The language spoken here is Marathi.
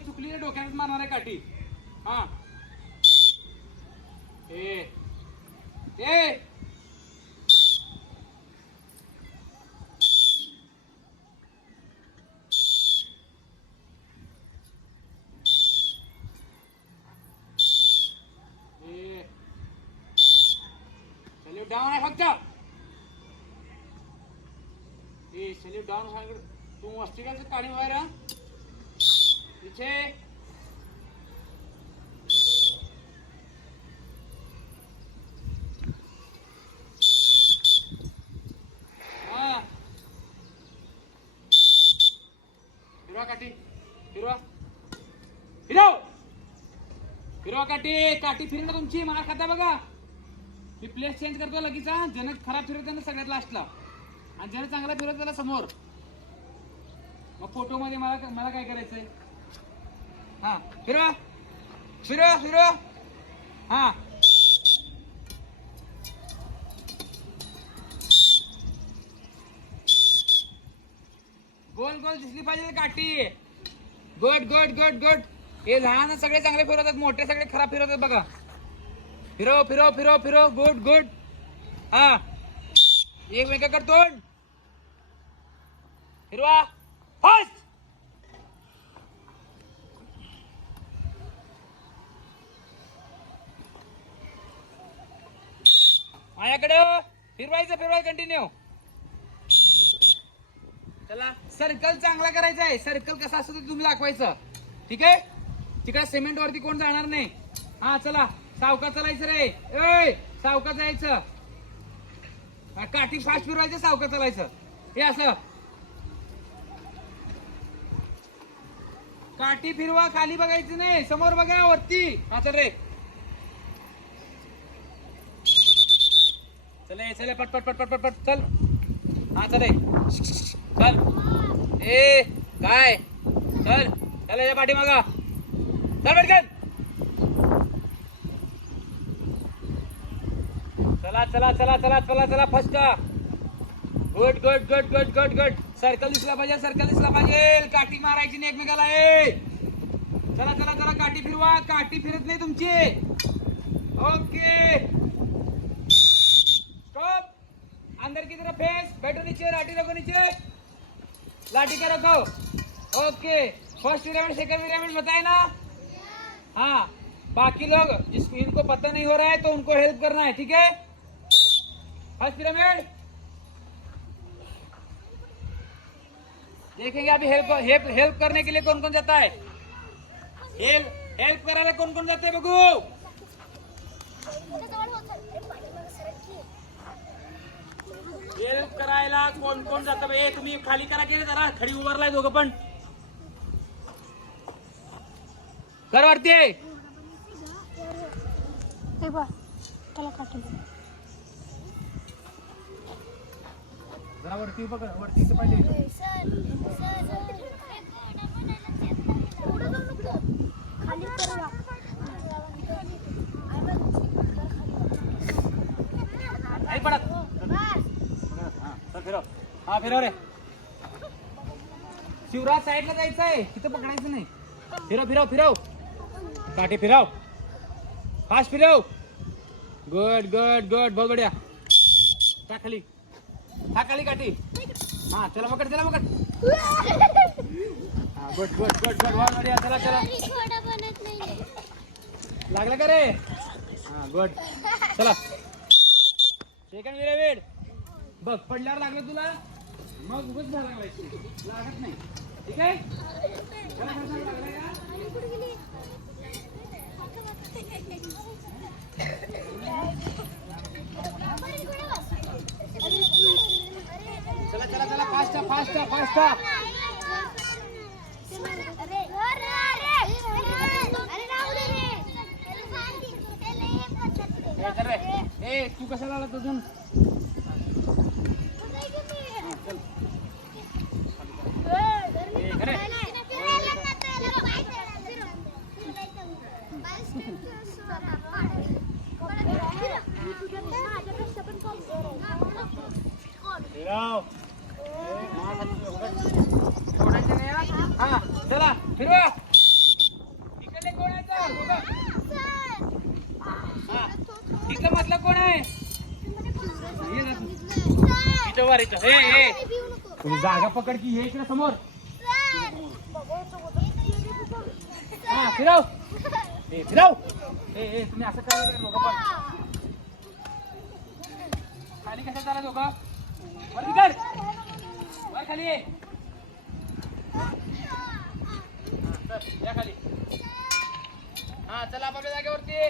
मी चुकली डोक्यात मारणार आहे काठी. हा ए ए सॅल्यूट डाऊन आहे फक्त. ए सॅल्यूट डाऊन सांग. तू मस्ती का काढी बाहेर हा तिथे. हा हिरवा काठी हिरवा हिरव हिरवा काठी. काठी फिरणं तुमची मला खाता बघा. मी प्लेस चेंज करतो लगेच. ज्यानं खराब फिरवत ना सगळ्यात लास्टला आणि ज्यानं चांगला फिरवत त्याला समोर. मग फोटो मध्ये मला मला काय करायचंय. हा फिरवा फिरवा फिरवा. हा गोल गोल दिसली पाहिजे काठी. Good good good good. हे लहान सगळे चांगले फिरवतात मोठे सगळे खराब फिरवतात बघा. फिरव फिरव फिरव फिरव. Good good. हा एकमेकाकडे तोंड हिरवा फास्ट. माझ्याकडं फिरवायचं फिरवायचं कंटिन्यू. चला सर्कल चांगला करायचा आहे. सर्कल कसा असतो ते तुम्ही दाखवायचं. ठीक आहे. तिकडे सिमेंट वरती कोण जाणार नाही. हा चला सावकाश चालायचं रे. ए सावकाश जायचं. काठी फास्ट फिरवायचं सावकाश चालायचं. हे असं काठी फिरवा. खाली बघायचं नाही समोर बघा वरती. हा चल रे. चले चले पट पट पट पट पट पट चल. हा चल चल. ए काय चल चल या पाठी मागा चल पटकन. चला चला चला चला चला चला first. Good good good good good good. Circle दिसला पाहिजे सर्कल दिसला पाहिजे. काठी मारायची नाही एकमेकाला. ए चला चला चला काठी फिरवा. काठी फिरत नाही तुमची. Okay stop. अंदर की तरफ फेस. बैठो नीचे. लाठी रखो नीचे. लाठी के रखो. Okay first pyramid second pyramid बताए ना. हाँ बाकी लोग जिसको इनको पता नहीं हो रहा है तो उनको हेल्प करना है. ठीक है. फर्स्ट पिरामिड देखेंगे अभी. हेल्प करने के लिए कौन कौन जाता है. हेल्प करायला कौन कौन जाते है बघू. हेल्प करायला कोण कोण जातं. ए तुम्ही खाली करा की जरा. खडी उभारलाय दोघं पण. कर वरती. जरा वरती बघ. वरती पाहिजे. नाही पडत. फिरव. हा फिरव रे. शिवराज साईडला जायचं आहे. तिथं पकडायचं नाही. फिरव फिरव फिरव. काठी फिरव. फास्ट फिरव. Good good good. बहुत बढ़िया. टाक खाली. हा खाली काठी. हा चला पकड चला पकड. हा गुड गुड गुड गुड. बहुत बढ़िया. चला चला. लागला का रे. हा गुड. चला सेकंड पिरामिड बघ. पडल्यावर लागलं तुला मग उगाच झाला लागत नाही. ठीक आहे. चला चला चला फास्ट फास्ट फास्ट. ए तू कशाला आला अजून. चला फिरवा. वारीचं. तुम्ही जागा पकड की हे इकडे समोर. हा फिरव. फिरव. तुम्ही असं करा दोघं पण. खाली कसं चालत दोघं? वरती कर. वर खाली ये. या खाली. हा चला आपापल्या जागेवरती.